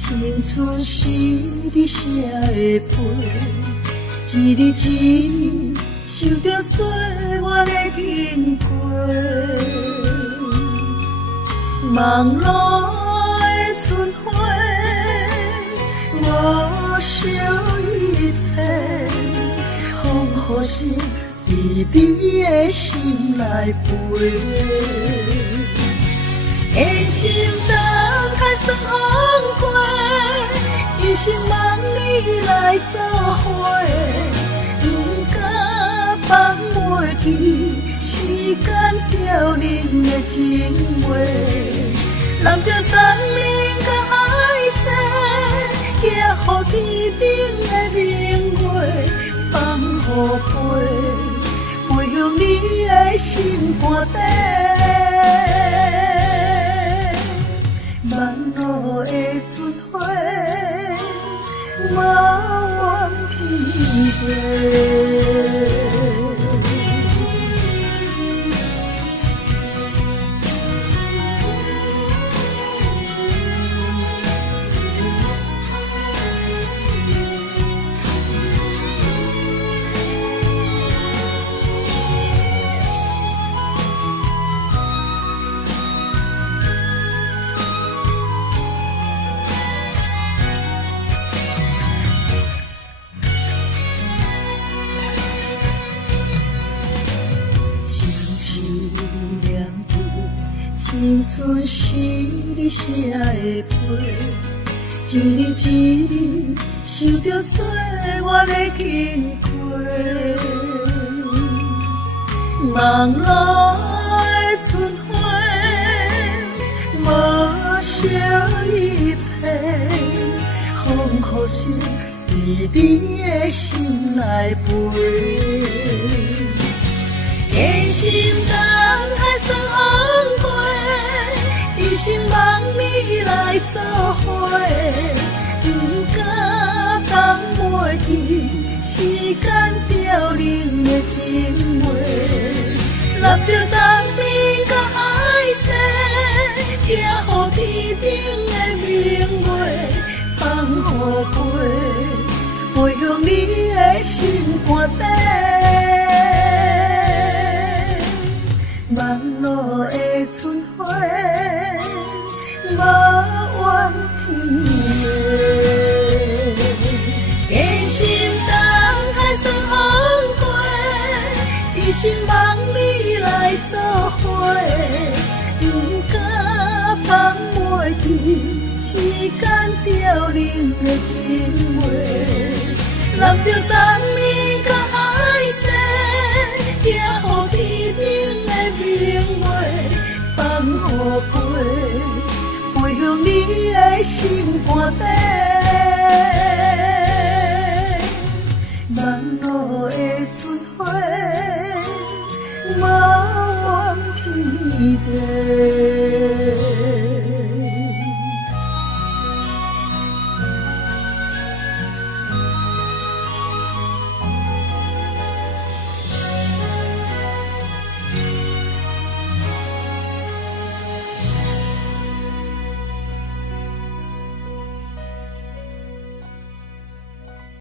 青春是你写的批，一日一日受着岁月的经过，梦路的春花，无惜一切，风雨时伫你的心内陪。缘心等待算风过，一生望你来作伙，不敢放袂记时间凋零的情话。揽着山盟甲海誓，寄予天顶的明月，放予飞向你的心肝底。梦路的春花，无怨天地。青春是你写的批，一日一日受着岁月的经过，梦路的春花，无惜一切，风雨时伫你的心内陪。缘心等待算风过，一生望你来作伙，不敢放袂记时间凋零的情话。揽着山盟甲海誓，寄予天顶的明月，放予飞向你的心肝底。梦路的春花，无怨天地。缘心等待算风过，一生望你来作伙，不敢放袂记时间凋零的情话。揽着山盟甲海誓，寄予天顶的明月，放予飞向你的心肝底。梦路的春花，无怨天地。